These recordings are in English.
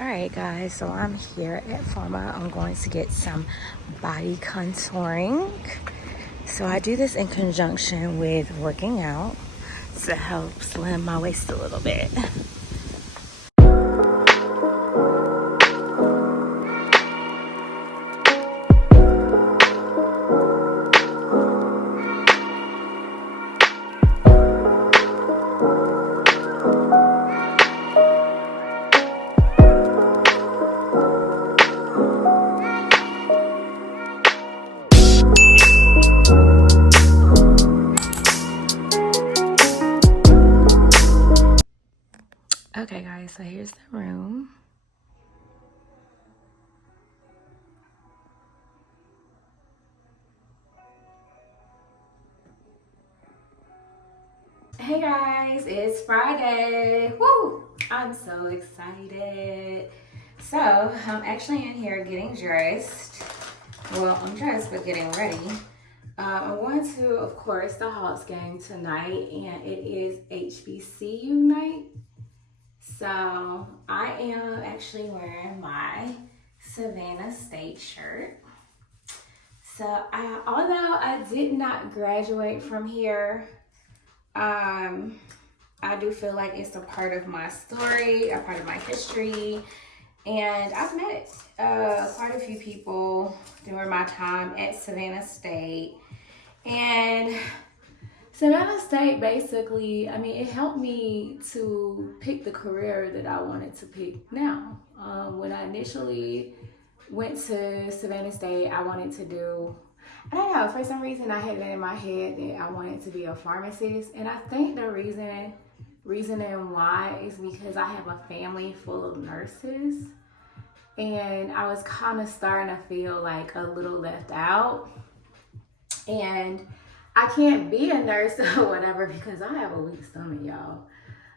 All right, guys, so I'm here at Pharma. I'm going to get some body contouring. So I do this in conjunction with working out to help slim my waist a little bit. Okay, guys, so here's the room. Hey guys, it's Friday. Woo! I'm so excited. So I'm actually in here getting dressed. Well, I'm dressed but getting ready. I'm going to, of course, the Hawks game tonight, and it is HBCU night. So I am actually wearing my Savannah State shirt. So although I did not graduate from here, I do feel like it's a part of my story, a part of my history, and I've met quite a few people during my time at Savannah State. And Savannah State basically, it helped me to pick the career that I wanted to pick now. When I initially went to Savannah State, I wanted to do, I don't know, for some reason I had it in my head that I wanted to be a pharmacist. And I think the reasoning why is because I have a family full of nurses. And I was kind of starting to feel like a little left out. And I can't be a nurse or whatever because I have a weak stomach, y'all.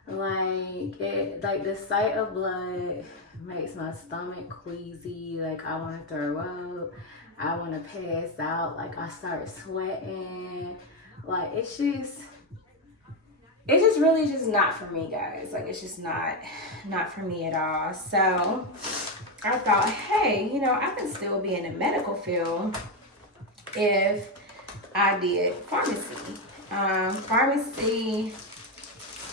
Like the sight of blood makes my stomach queasy. Like I want to throw up. I want to pass out. Like I start sweating. Like it's just really just not for me, guys. Like it's just not for me at all. So I thought, hey, I can still be in the medical field if I did pharmacy. Pharmacy,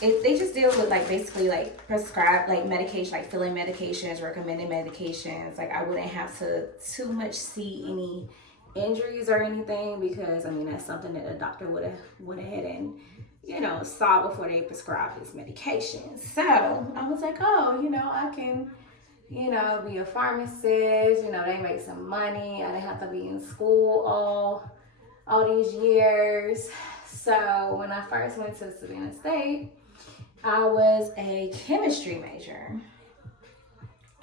they just deal with basically prescribed medication, filling medications, recommended medications. I wouldn't have to too much see any injuries or anything because that's something that a doctor would have went ahead and saw before they prescribed this medication. So I was like, oh, I can be a pharmacist. They make some money. I didn't have to be in school all these years. So when I first went to Savannah State, I was a chemistry major.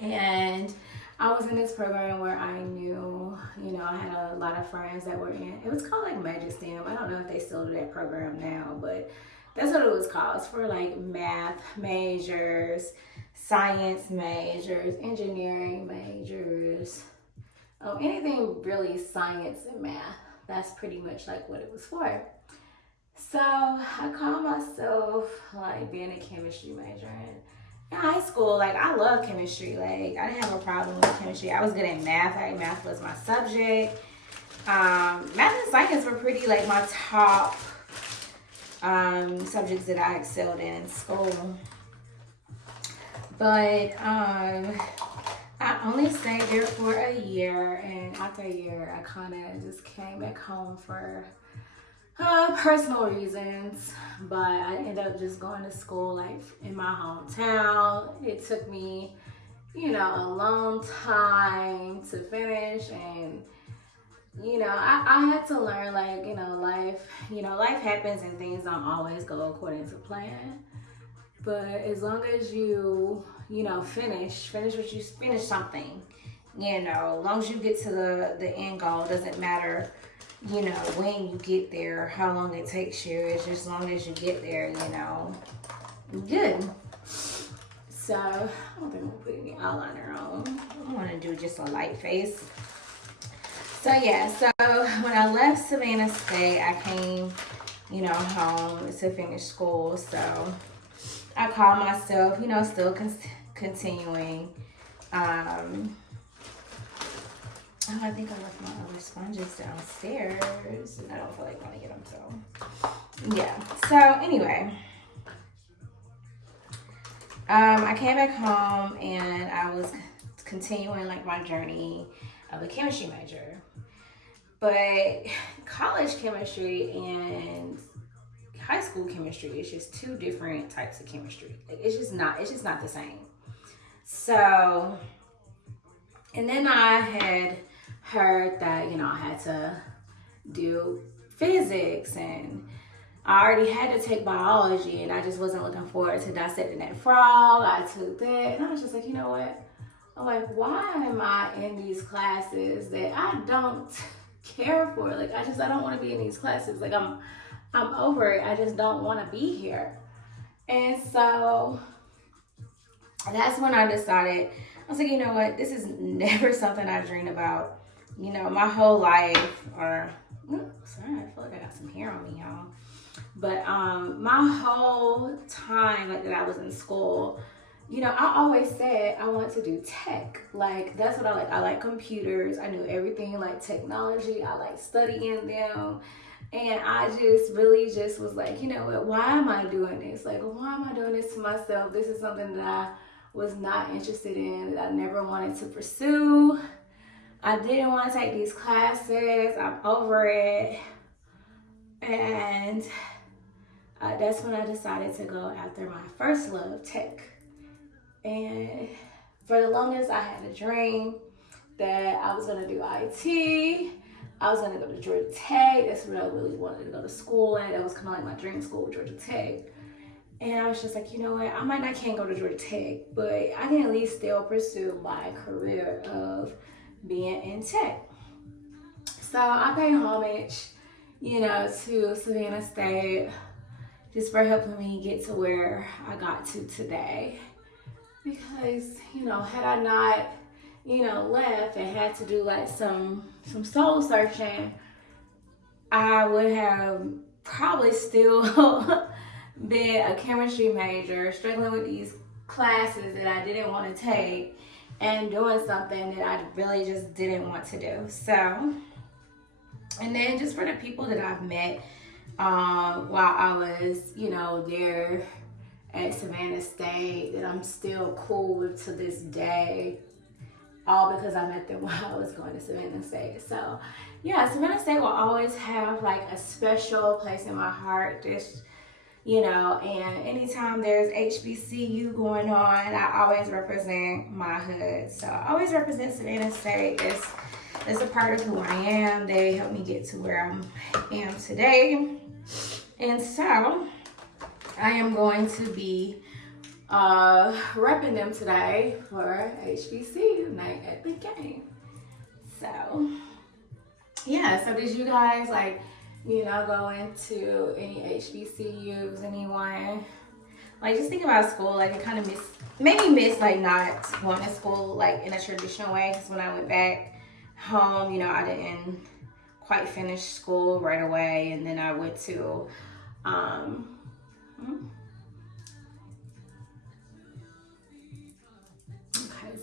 And I was in this program where I knew, I had a lot of friends that were in, it was called Magic STEM. I don't know if they still do that program now, but that's what it was called. It's for math majors, science majors, engineering majors, anything really science and math. That's pretty much what it was for. So I call myself being a chemistry major. And in high school, I love chemistry. I didn't have a problem with chemistry. I was good at math. Math was my subject. Math and science were pretty my top subjects that I excelled in school. But I only stayed there for a year, and after a year, I kind of just came back home for personal reasons. But I ended up just going to school in my hometown. It took me, a long time to finish, and I had to learn life happens and things don't always go according to plan. But as long as you finish something, as long as you get to the end goal, doesn't matter, when you get there, how long it takes you. It's just as long as you get there, good. So I don't think I'm gonna put any eyeliner on. I want to do just a light face. So yeah, so when I left Savannah State, I came, home to finish school. So I call myself, still continuing Oh, I think I left my other sponges downstairs, and I don't feel like going to get them, so yeah. So anyway, I came back home and I was continuing like my journey of a chemistry major. But college chemistry and high school chemistry is just two different types of chemistry. It's just not the same. So, and then I had heard that, I had to do physics, and I already had to take biology, and I just wasn't looking forward to dissecting that frog. I took that, and I was just like, you know what? I'm like, why am I in these classes that I don't care for? Like, I don't want to be in these classes. Like, I'm over it. I just don't want to be here. And so that's when I decided, I was like, you know what? This is never something I dreamed about. My whole life, sorry, I feel like I got some hair on me, y'all. But my whole time, like, that I was in school, I always said I want to do tech. Like, that's what I like. I like computers. I knew everything like technology. I like studying them. And I just really was like, you know what? Why am I doing this? Like, why am I doing this to myself? This is something that I was not interested in, that I never wanted to pursue. I didn't want to take these classes. I'm over it. And that's when I decided to go after my first love, tech. And for the longest, I had a dream that I was going to do IT. I was going to go to Georgia Tech. That's what I really wanted to go to school at. That was kind of like my dream school, Georgia Tech. And I was just like, you know what? I can't go to Georgia Tech, but I can at least still pursue my career of being in tech. So I pay homage, to Savannah State just for helping me get to where I got to today. Because, had I not, left and had to do like some soul searching, I would have probably still been a chemistry major, struggling with these classes that I didn't want to take and doing something that I really just didn't want to do. So, and then just for the people that I've met while I was, there at Savannah State, that I'm still cool with to this day, all because I met them while I was going to Savannah State. So yeah, Savannah State will always have like a special place in my heart. Just, and anytime there's HBCU going on, I always represent my hood. So I always represent Savannah State. It's a part of who I am. They helped me get to where I am today. And so I am going to be repping them today for HBCU night at the game. So yeah, so did you guys go into any HBCUs, anyone? Like, just think about school, like it kind of made me miss like not going to school like in a traditional way. Because when I went back home, I didn't quite finish school right away, and then I went to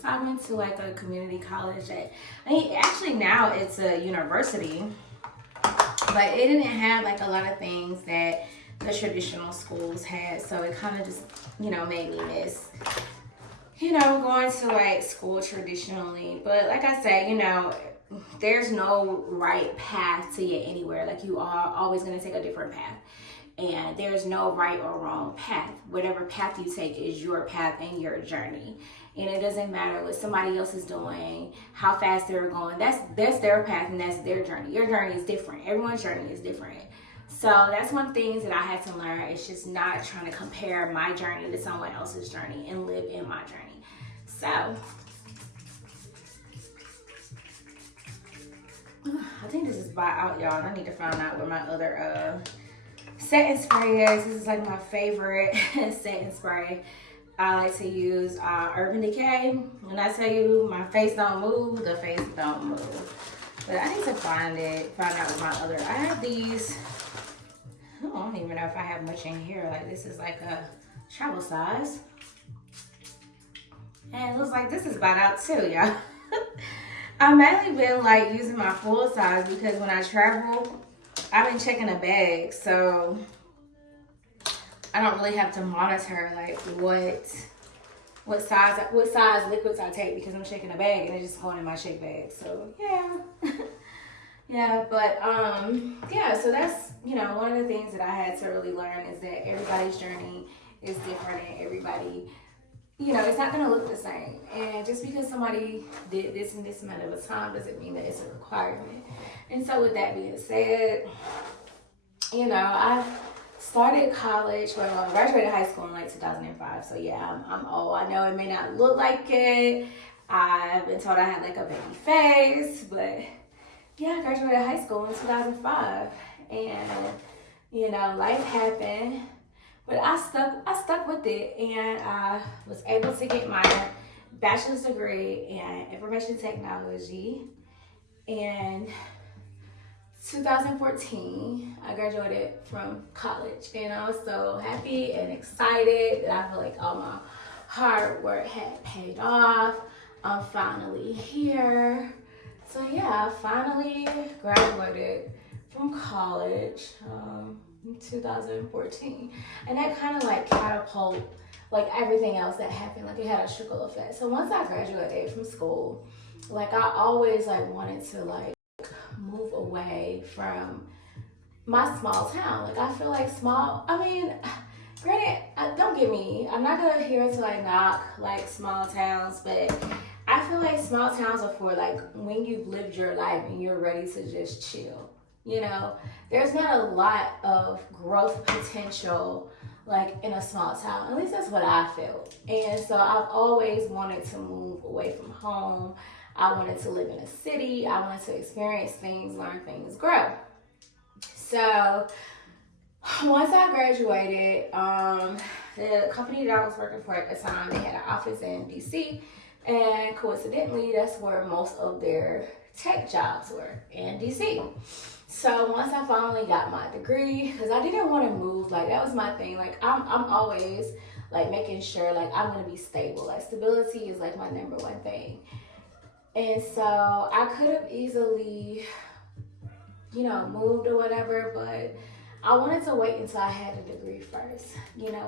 so I went to like a community college actually now it's a university, but it didn't have like a lot of things that the traditional schools had. So it kind of just, made me miss, going to like school traditionally. But like I said, there's no right path to get anywhere. Like, you are always going to take a different path. And there's no right or wrong path. Whatever path you take is your path and your journey. And it doesn't matter what somebody else is doing, how fast they're going. That's their path and that's their journey. Your journey is different. Everyone's journey is different. So that's one thing that I had to learn. It's just not trying to compare my journey to someone else's journey and live in my journey. So I think this is by out, y'all. I need to find out where my other setting spray is. This is like my favorite setting spray. I like to use Urban Decay. When I tell you my face don't move, the face don't move. But I need to find out what my other, I have these, I don't even know if I have much in here. Like, this is like a travel size. And it looks like this is about out too, y'all. I've mainly been like using my full size because when I travel, I've been checking a bag, so I don't really have to monitor like what size liquids I take because I'm checking a bag and it's just going in my shake bag. So yeah. Yeah, but yeah, so that's, one of the things that I had to really learn is that everybody's journey is different and everybody, it's not gonna look the same. And just because somebody did this in this amount of a time doesn't mean that it's a requirement. And so with that being said, I started college, well, I graduated high school in like 2005. So yeah, I'm old. I know it may not look like it. I've been told I had like a baby face, but yeah, I graduated high school in 2005, and life happened, but I stuck with it, and I was able to get my bachelor's degree in information technology. And 2014, I graduated from college, and I was so happy and excited that I feel like all my hard work had paid off. I'm finally here. So yeah, I finally graduated from college in 2014, and that kind of like catapulted like everything else that happened. Like it had a trickle effect. So once I graduated from school, like I always like wanted to like move away from my small town. Like I feel like granted, don't get me, I'm not gonna here to like knock like small towns, but I feel like small towns are for like when you've lived your life and you're ready to just chill. There's not a lot of growth potential like in a small town. At least that's what I feel. And so I've always wanted to move away from home. I wanted to live in a city. I wanted to experience things, learn things, grow. So once I graduated, the company that I was working for at the time, they had an office in DC. And coincidentally, that's where most of their tech jobs were, in DC. So once I finally got my degree, because I didn't want to move, like that was my thing. Like I'm always like making sure like I'm gonna be stable. Like stability is like my number one thing. And so I could have easily, moved or whatever, but I wanted to wait until I had a degree first,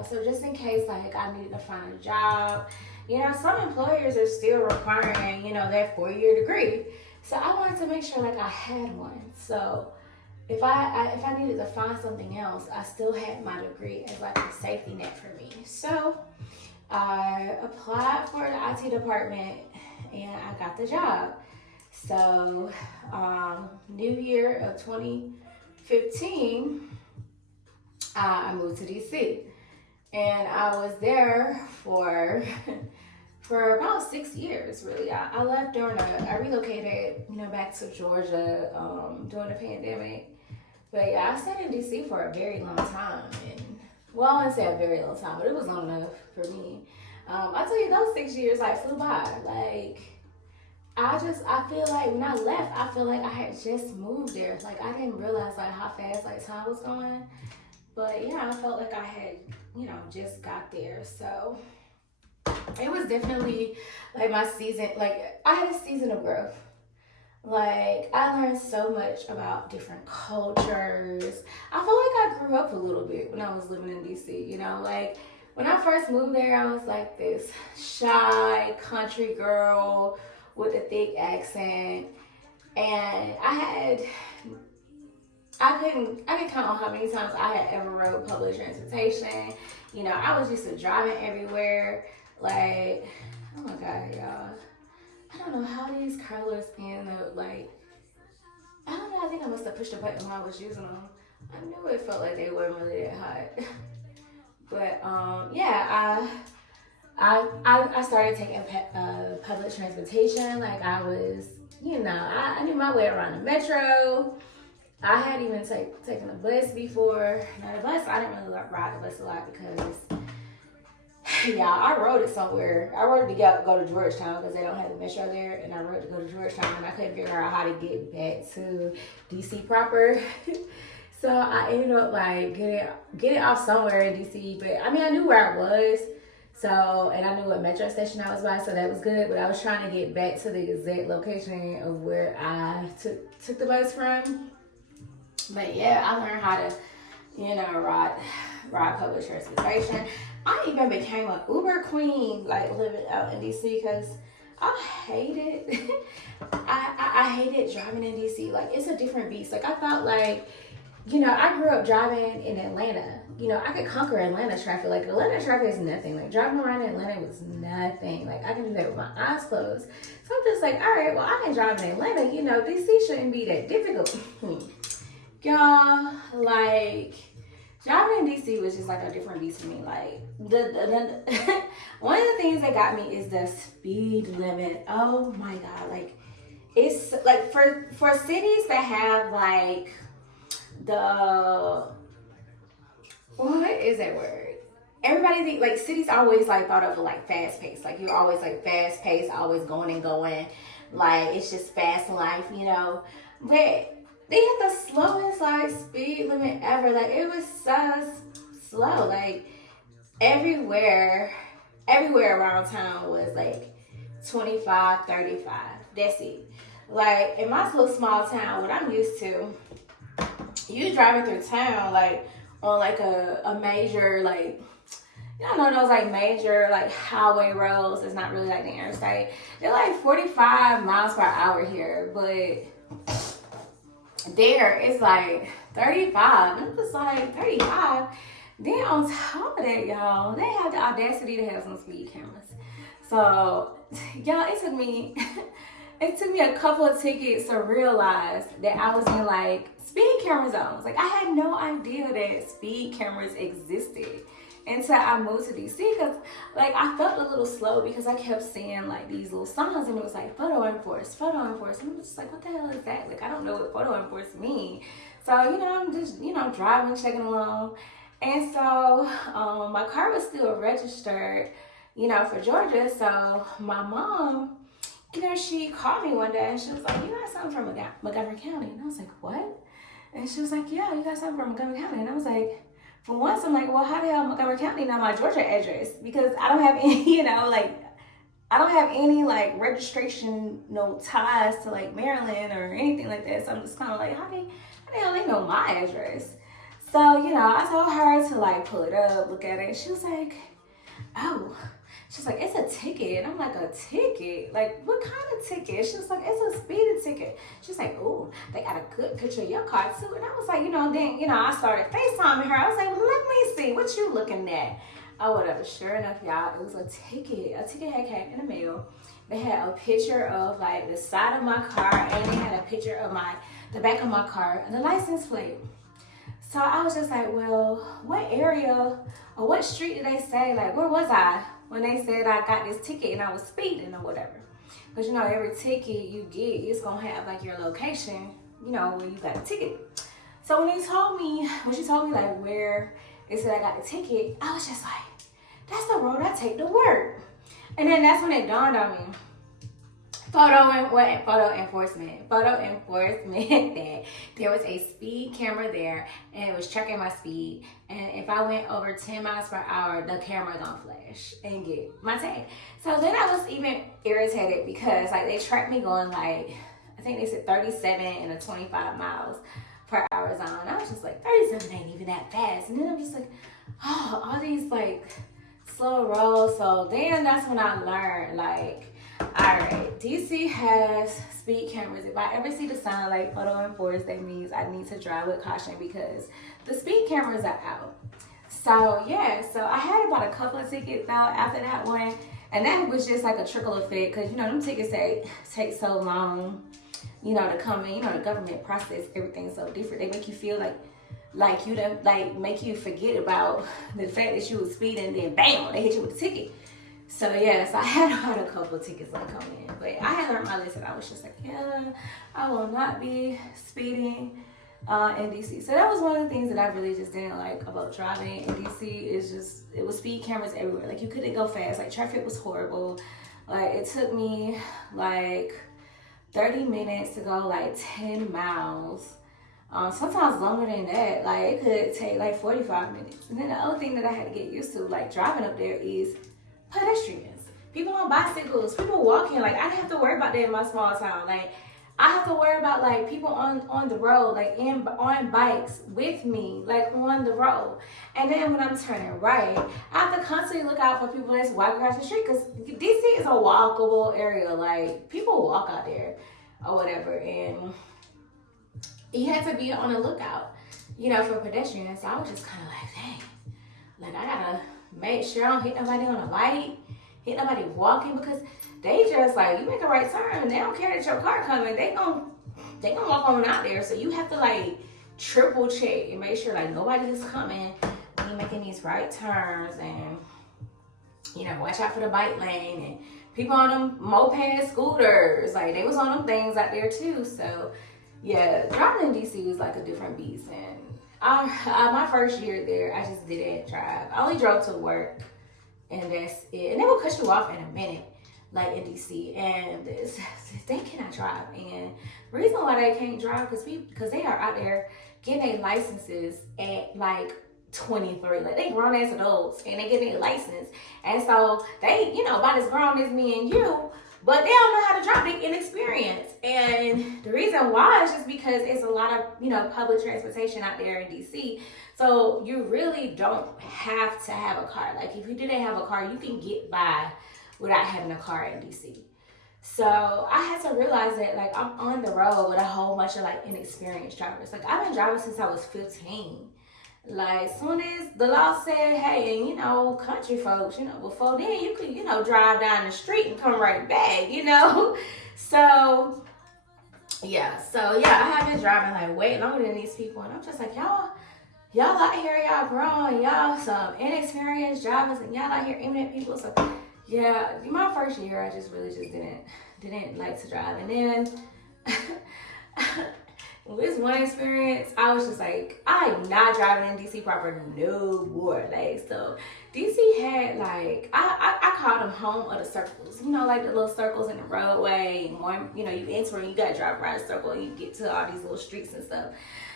so just in case like I needed to find a job. Some employers are still requiring, that 4-year degree. So I wanted to make sure like I had one. So if I needed to find something else, I still had my degree as like a safety net for me. So I applied for the IT department and I got the job. So New Year of 2015, I moved to DC. And I was there for about 6 years, really. I left I relocated, back to Georgia during the pandemic. But yeah, I stayed in DC for a very long time. And well, I wouldn't say a very long time, but it was long enough for me. I tell you, those 6 years like flew by. Like I feel like when I left, I feel like I had just moved there. Like I didn't realize like how fast like time was going. But yeah, I felt like I had, just got there. So it was definitely like my season, like I had a season of growth. Like I learned so much about different cultures. I feel like I grew up a little bit when I was living in DC, like when I first moved there, I was like this shy country girl with a thick accent. And I could count on how many times I had ever rode public transportation. I was used to driving everywhere. Like, oh my God, y'all. I don't know how these curlers end up, like, I don't know, I think I must have pushed a button while I was using them. I knew it felt like they weren't really that hot. But, yeah, I started taking public transportation. Like, I was, I knew my way around the metro. I had even taken a bus before. Now the bus, I didn't really ride the bus a lot because, yeah, I rode it somewhere. I rode it to go to Georgetown because they don't have the metro there, and I rode to go to Georgetown, and I couldn't figure out how to get back to DC proper. So I ended up like getting off somewhere in DC, but I mean I knew where I was. So, and I knew what metro station I was by, so that was good. But I was trying to get back to the exact location of where I took the bus from. But yeah, I learned how to, ride public transportation. I even became an Uber queen, like living out in DC, because I hated, I hated driving in DC. Like, it's a different beast. Like, I felt like, I grew up driving in Atlanta. I could conquer Atlanta traffic. Like, Atlanta traffic is nothing. Like, driving around in Atlanta was nothing. Like, I can do that with my eyes closed. So I'm just like, all right, well, I can drive in Atlanta. DC shouldn't be that difficult. Y'all, like, driving in DC was just like a different beast for me. Like, one of the things that got me is the speed limit. Oh my God. Like, it's like for cities that have like what is that word? Everybody think like cities always like thought of like fast paced. Like, you're always like fast paced, always going and going. Like, it's just fast life, But they had the slowest like speed limit ever. Like, it was so slow. Like, everywhere around town was like 25, 35. That's it. Like, in my little small town, what I'm used to, you driving through town like on like a major, like, those like major like highway roads. It's not really like the interstate. They're like 45 miles per hour here, but there it's like 35. And I'm just like, 35. Then on top of that, y'all, they have the audacity to have some speed cameras. So, y'all, it took me a couple of tickets to realize that I was in like speed camera zones. Like, I had no idea that speed cameras existed until I moved to DC, because like I felt a little slow because I kept seeing like these little signs and it was like photo enforced. And I'm just like, what the hell is that? Like, I don't know what photo enforced mean. So, I'm just, driving, checking along. And so my car was still registered, for Georgia. So my mom, she called me one day and she was like, you got something from Montgomery County? And I was like, what? And she was like, yeah, you got something from Montgomery County. And I was like, for once, I'm like, well, how the hell Montgomery County know my Georgia address? Because I don't have any, I don't have any like registration, ties to like Maryland or anything like that. So I'm just kind of like, how the hell they know my address? So, I told her to like pull it up, look at it. She was like, oh. She's like, it's a ticket. And I'm like, a ticket? Like, what kind of ticket? She was like, it's a speeding ticket. She's like, ooh, they got a good picture of your car too. And I was like, then, I started FaceTiming her. I was like, well, let me see. What you looking at? Oh, whatever. Sure enough, y'all, it was a ticket. A ticket had came in the mail. They had a picture of like the side of my car, and they had a picture of the back of my car and the license plate. So I was just like, well, what area or what street did they say? Like, where was I when they said I got this ticket and I was speeding or whatever? Because, every ticket you get, it's going to have like your location, where you got a ticket. So when she told me like where it said I got the ticket, I was just like, that's the road I take to work. And then that's when it dawned on me. Photo enforcement that there was a speed camera there and it was checking my speed, and if I went over 10 miles per hour, the camera gonna flash and get my tag. So then I was even irritated because like they tracked me going like, I think they said 37 and a 25 miles per hour zone. And I was just like, 37 ain't even that fast. And then I'm just like, oh, all these like slow rolls. So then that's when I learned like, all right, DC has speed cameras. If I ever see the sign like photo enforced, that means I need to drive with caution because the speed cameras are out. So yeah, so I had about a couple of tickets out after that one, and that was just like a trickle effect because them tickets take so long, to come in. The government process everything so different. They make you feel like you don't make you forget about the fact that you was speeding, then bam, they hit you with the ticket. So yes, I had a couple of tickets like come in, but I had learned my lesson. I was just like, yeah, I will not be speeding in DC. So that was one of the things that I really just didn't like about driving in DC. Is just it was speed cameras everywhere. Like you couldn't go fast. Like traffic was horrible. Like it took me like 30 minutes to go like 10 miles. Sometimes longer than that. Like it could take like 45 minutes. And then the other thing that I had to get used to, like driving up there, is pedestrians, people on bicycles, people walking. Like, I didn't have to worry about that in my small town. Like, I have to worry about like people on the road, like on bikes with me, like on the road. And then when I'm turning right, I have to constantly look out for people that's walking across the street, because DC is a walkable area. Like, people walk out there or whatever, and you have to be on the lookout, you know, for pedestrians. So I was just kind of like, dang, like I gotta make sure I don't hit nobody on a light, hit nobody walking, because they just like, you make a right turn, they don't care that your car coming, they gonna walk on out there. So you have to like triple check and make sure like nobody is coming when you're making these right turns, and you know, watch out for the bike lane and people on them moped scooters. Like, they was on them things out there too. So yeah, driving in DC was like a different beast. And my first year there, I just didn't drive. I only drove to work, and that's it. And they will cut you off in a minute, like in DC, and they cannot drive. And the reason why they can't drive because they are out there getting their licenses at like 23. Like, they grown as adults and they get their license, and so they, you know, about as grown as me and you, but they don't know how to drive. They inexperienced. And the reason why is just because it's a lot of, you know, public transportation out there in DC. So you really don't have to have a car. Like, if you didn't have a car, you can get by without having a car in DC. So I had to realize that, like, I'm on the road with a whole bunch of like inexperienced drivers. Like, I've been driving since I was 15. Like, soon as the law said, hey, and you know, country folks, you know, before then you could, you know, drive down the street and come right back, you know. So yeah, I have been driving like way longer than these people, and I'm just like, y'all out here, y'all grown, y'all some inexperienced drivers, and y'all out here aiming at people. So yeah, my first year, I just really just didn't like to drive. And then this one experience, I was just like, I am not driving in DC proper no more. Like, so DC had like, I call them home of the circles. You know, like the little circles in the roadway. More, you know, you enter and you gotta drive around a circle and you get to all these little streets and stuff.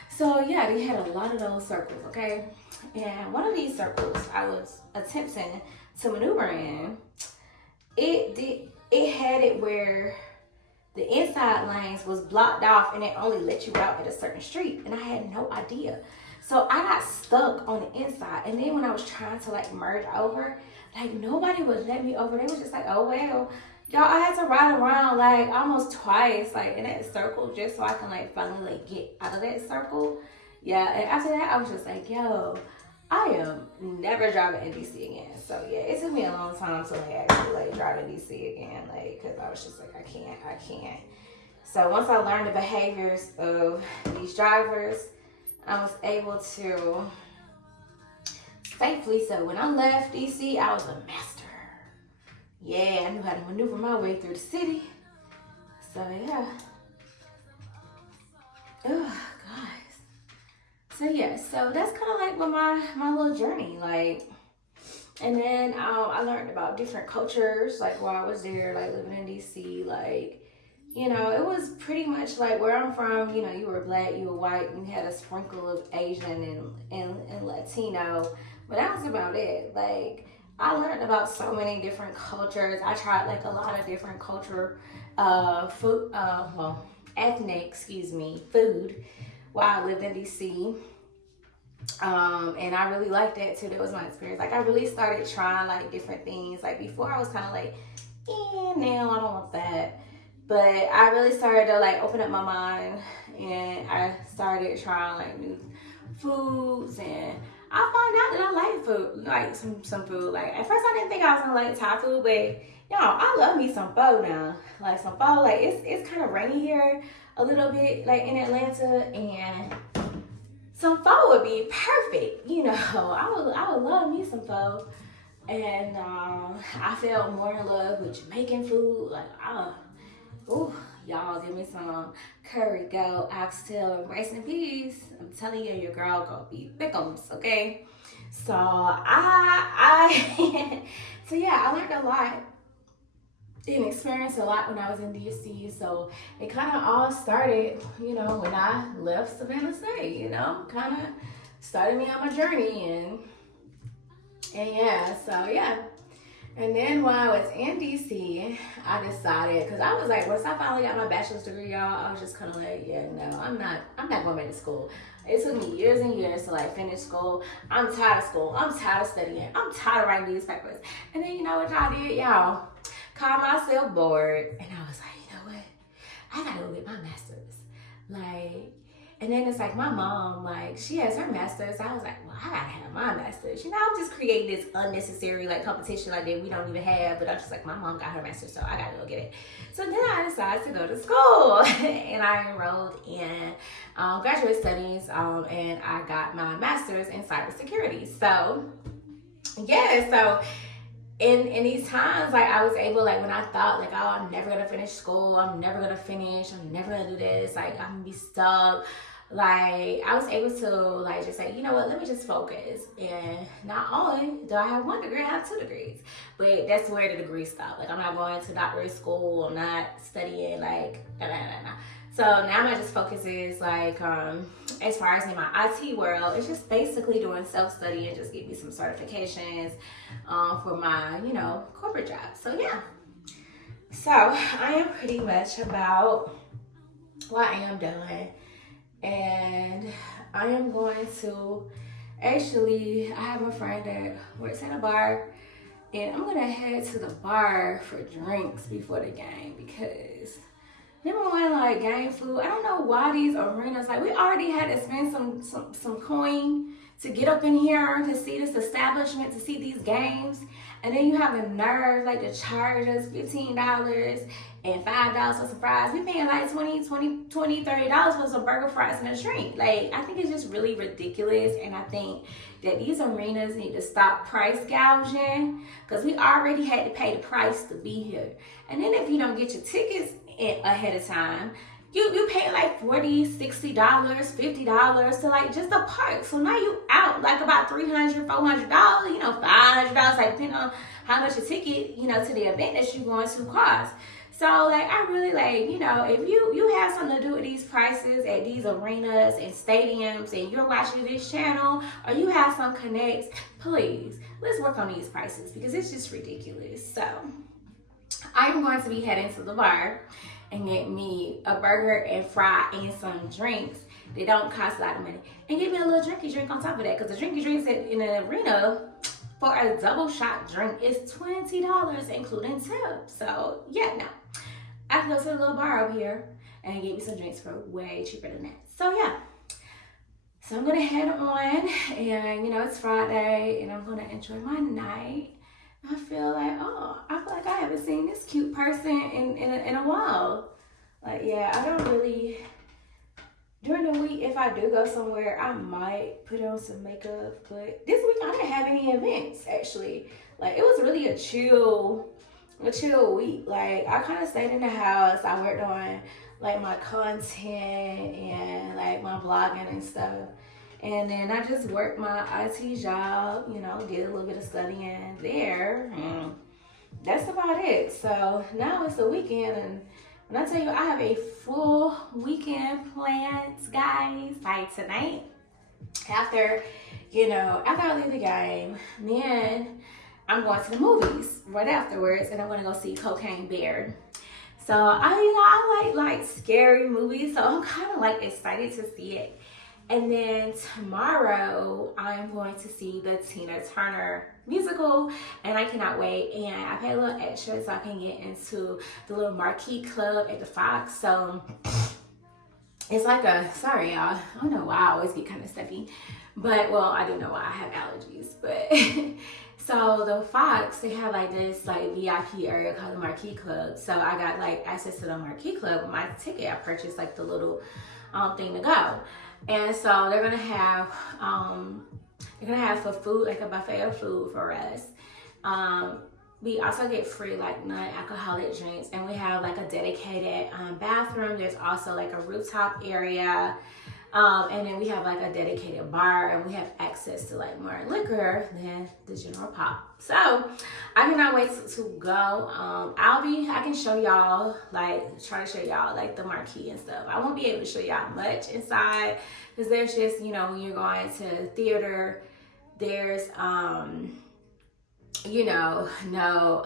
So yeah, they had a lot of those circles, okay? And one of these circles I was attempting to maneuver in, it had it where the inside lanes was blocked off and it only let you out at a certain street, and I had no idea. So I got stuck on the inside, and then when I was trying to like merge over, like nobody would let me over. They was just like, oh well, y'all, I had to ride around like almost twice like in that circle just so I can like finally like get out of that circle. Yeah, and after that I was just like, yo, I am never driving in DC again. So yeah, it took me a long time to like actually like drive in DC again, like, cause I was just like, I can't. So once I learned the behaviors of these drivers, I was able to safely. So when I left DC, I was a master. Yeah, I knew how to maneuver my way through the city. So yeah. Oh, guys. So yeah, so that's kind of like what my little journey, like. And then I learned about different cultures, like while I was there, like living in DC, like, you know, it was pretty much like where I'm from, you know, you were black, you were white, and you had a sprinkle of Asian and Latino, but that was about it. Like, I learned about so many different cultures. I tried like a lot of different ethnic food while I lived in DC. And I really liked that too. That was my experience. Like, I really started trying like different things. Like, before I was kind of like, now I don't want that. But I really started to like open up my mind, and I started trying like new foods, and I found out that I like food, like some food. Like, at first I didn't think I was gonna like Thai food, but y'all, I love me some pho now. Like, some pho. Like, it's kind of rainy here a little bit, like in Atlanta, and some pho would be perfect. You know, I would love me some pho. And I fell more in love with Jamaican food. Like, ooh, y'all, give me some curry goat, oxtail, and rice and peas. I'm telling you, your girl gonna be thickums, okay? So so yeah, I learned a lot and experienced a lot when I was in DC. So it kind of all started, you know, when I left Savannah State, you know, kind of started me on my journey. And yeah, so yeah. And then while I was in DC, I decided, because I was like, once I finally got my bachelor's degree, y'all, I was just kind of like, yeah, no, I'm not going back to school. It took me years and years to like finish school. I'm tired of school. I'm tired of studying. I'm tired of writing these papers. And then you know what y'all did, y'all? Called myself bored, and I was like, you know what? I gotta go get my master's. Like, and then it's like my mom, like she has her master's. I was like, well, I gotta have my master's. You know, I'm just creating this unnecessary like competition like that we don't even have. But I'm just like, my mom got her master's, so I gotta go get it. So then I decided to go to school, and I enrolled in graduate studies, and I got my master's in cybersecurity. So yeah, so in these times, like I was able, like when I thought like, oh, I'm never gonna finish school, I'm never gonna finish, I'm never gonna do this, like I'm gonna be stuck. Like I was able to like just say, you know what, let me just focus. And not only do I have 1 degree, I have 2 degrees. But that's where the degrees stop. Like I'm not going to doctorate school, I'm not studying like So now my just focus is like as far as in my IT world, it's just basically doing self-study and just give me some certifications for my, you know, corporate job. So yeah. So I am pretty much about what I am doing. And I am going to, actually, I have a friend that works at a bar, and I'm gonna head to the bar for drinks before the game because number one, like game food, I don't know why these arenas, like we already had to spend some coin to get up in here to see this establishment, to see these games. And then you have the nerve like to charge us $15 and $5 for some fries. We paying like $20, $30 for some burger, fries, and a drink. Like, I think it's just really ridiculous. And I think that these arenas need to stop price gouging because we already had to pay the price to be here. And then if you don't get your tickets ahead of time, you pay like $40, $60, $50 to like just a park. So now you out like about $300, $400, you know, $500, like depending on how much your ticket, you know, to the event that you're going to cost. So like I really like, you know, if you have something to do with these prices at these arenas and stadiums and you're watching this channel or you have some connects, please, let's work on these prices because it's just ridiculous. So I'm going to be heading to the bar and get me a burger and fry and some drinks that don't cost a lot of money. And get me a little drinky drink on top of that because the drinky drinks in an arena for a double shot drink is $20 including tip. So yeah, no. I can go to the little bar over here and get me some drinks for way cheaper than that. So yeah. So I'm gonna head on and you know, it's Friday and I'm gonna enjoy my night. I feel like I haven't seen this cute person in a while. Like, yeah, I don't really, during the week, if I do go somewhere, I might put on some makeup. But this week, I didn't have any events, actually. Like, it was really a chill week. Like, I kind of stayed in the house. I worked on, like, my content and, like, my blogging and stuff. And then I just worked my IT job, you know, did a little bit of studying there. And that's about it. So now it's the weekend. And when I tell you I have a full weekend planned, guys, like tonight, after I leave the game, then I'm going to the movies right afterwards. And I'm going to go see Cocaine Bear. So I like scary movies. So I'm kind of like excited to see it. And then tomorrow, I'm going to see the Tina Turner musical, and I cannot wait. And I paid a little extra so I can get into the little Marquee club at the Fox. So it's like sorry y'all, I don't know why I always get kind of stuffy. But, well, I do know why I have allergies. But, so the Fox, they have like this like VIP area called the Marquee Club. So I got like access to the Marquee Club with my ticket. I purchased like the little thing to go. And so they're gonna have for food, like a buffet of food for us. We also get free like non-alcoholic drinks, and we have like a dedicated bathroom. There's also like a rooftop area, and then we have like a dedicated bar, and we have access to like more liquor than the general pop. So I cannot wait to go. I can show y'all, like try to show y'all like the marquee and stuff. I won't be able to show y'all much inside because there's just, you know, when you're going to theater, there's you know, no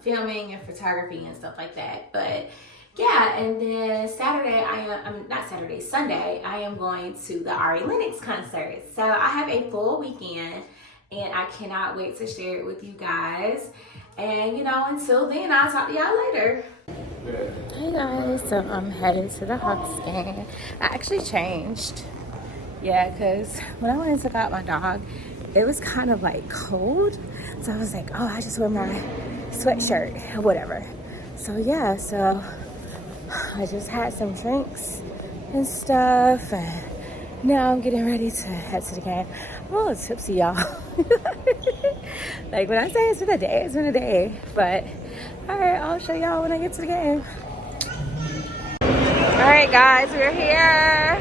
filming and photography and stuff like that. But yeah, and then Saturday, Sunday, I am going to the Ari Lennox concert. So I have a full weekend and I cannot wait to share it with you guys. And you know, until then, I'll talk to y'all later. Hey guys, so I'm headed to the Hawks game. I actually changed. Yeah, because when I went and took out my dog, it was kind of like cold. So I was like, oh, I just wear my sweatshirt or whatever. So yeah, so I just had some drinks and stuff. And now I'm getting ready to head to the game. I'm a little tipsy, y'all. Like when I say it's been a day, it's been a day. But all right, I'll show y'all when I get to the game. All right, guys, we're here.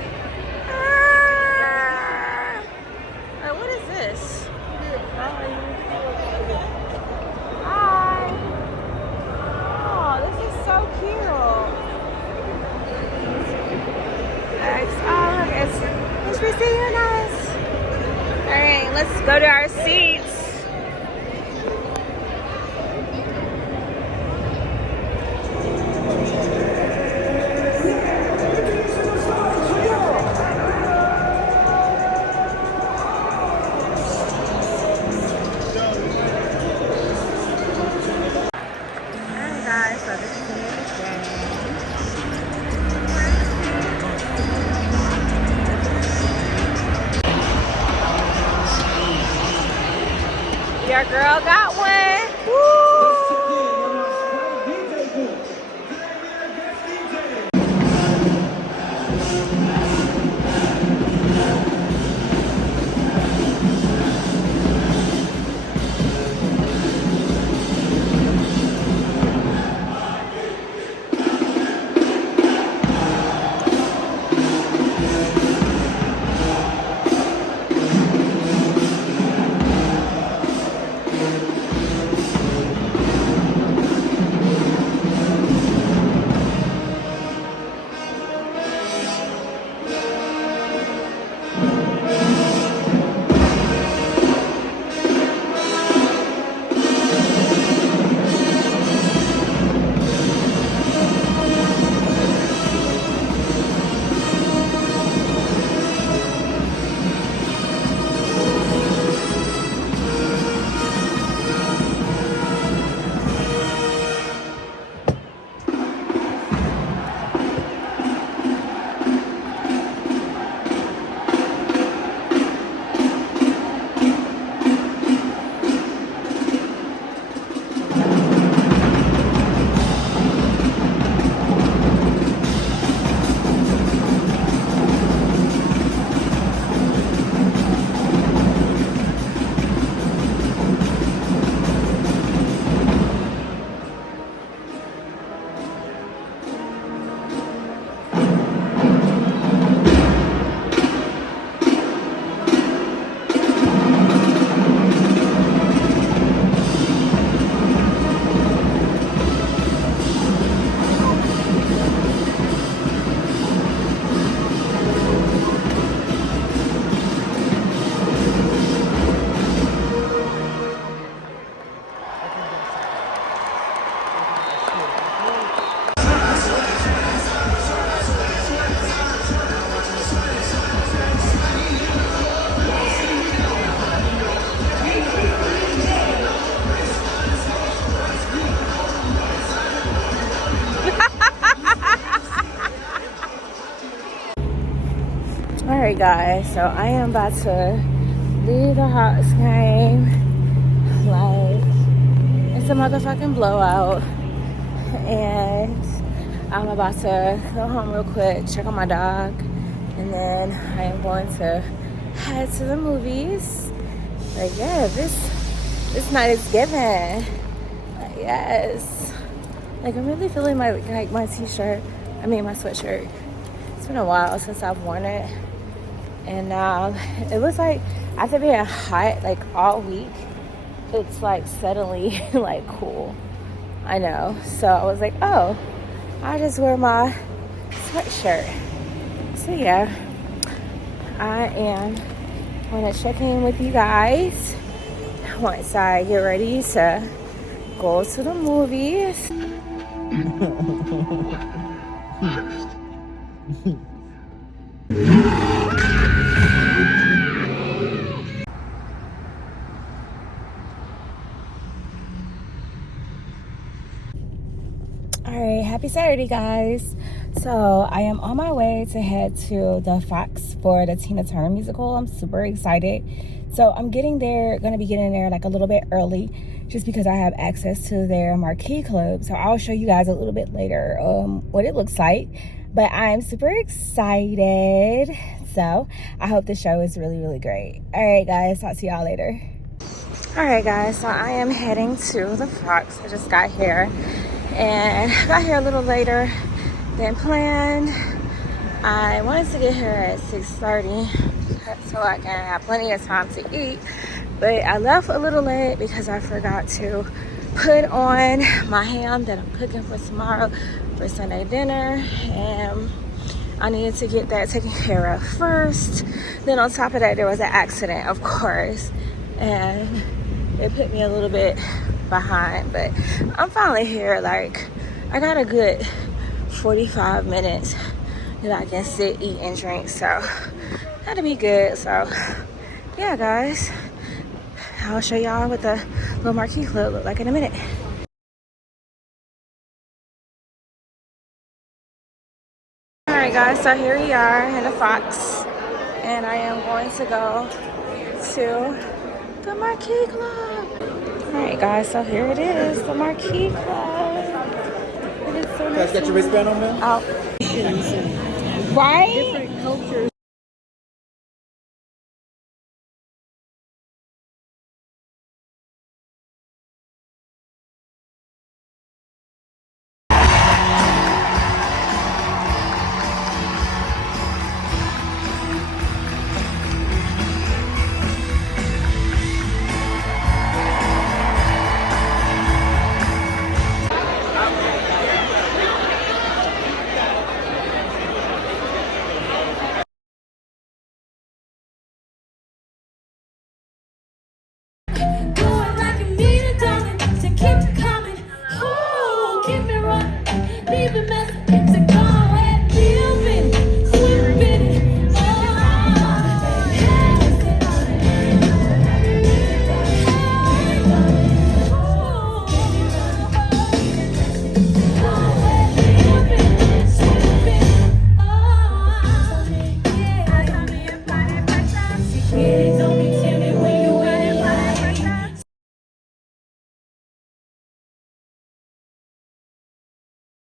What is this? Hi. Oh, this is so cute. Oh, look, it's HBCU nice. All right, let's go to our seats. Your girl got one. Woo! Alright guys, so I am about to leave the Hawks game. Like, it's a motherfucking blowout. And I'm about to go home real quick, check on my dog. And then I am going to head to the movies. Like, yeah, this night is given. Like, yes. Like, I'm really feeling my t-shirt. My sweatshirt. It's been a while since I've worn it. And it looks like after being hot like all week, it's like suddenly like cool. I know. So I was like, oh, I just wear my sweatshirt. So yeah, I am going to check in with you guys once I get ready to go to the movies. Alright, happy Saturday, guys. So I am on my way to head to the Fox for the Tina Turner musical. I'm super excited. So I'm gonna be getting there like a little bit early just because I have access to their Marquee club. So I'll show you guys a little bit later what it looks like. But I'm super excited. So I hope the show is really, really great. Alright guys, talk to y'all later. Alright guys, so I am heading to the Fox. I just got here. And I got here a little later than planned. I wanted to get here at 6:30 so I can have plenty of time to eat. But I left a little late because I forgot to put on my ham that I'm cooking for tomorrow for Sunday dinner. And I needed to get that taken care of first. Then on top of that, there was an accident, of course. And it put me a little bit behind, but I'm finally here. Like, I got a good 45 minutes that I can sit, eat, and drink, so that'll be good. So yeah guys, I'll show y'all what the little Marquee club look like in a minute. All right guys, so here we are in the Fox and I am going to go to the Marquee club. Alright guys, so here it is, the Marquee club. It is so nice. You guys got your wristband on, man? Oh. Right? Different cultures.